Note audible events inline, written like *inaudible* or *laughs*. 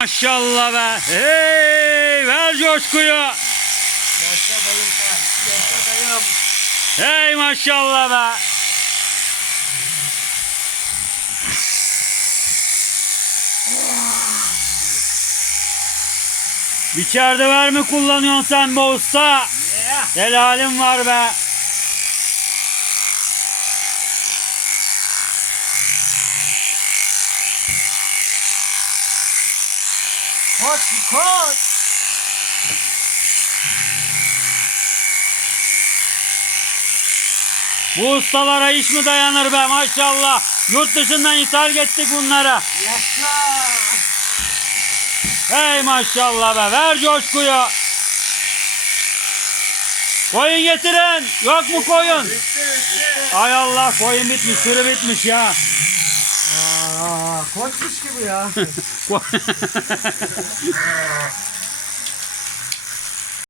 Maşallah be. Hey ver coşkuyu. Yaşa dayım sen. Yaşa dayım. Hey maşallah be. İçeride ver mi kullanıyorsun sen be usta? Yeah. Helalim var be. Koç koç. Bu ustalara iş mi dayanır be maşallah. Yurt dışından ithal ettik bunlara. Yaşa. Hey maşallah be ver coşkuyu. Koyun getirin. Yok mu koyun? Ay Allah koyun bitmiş sürü bitmiş ya. 아, 고맙습니다. *laughs*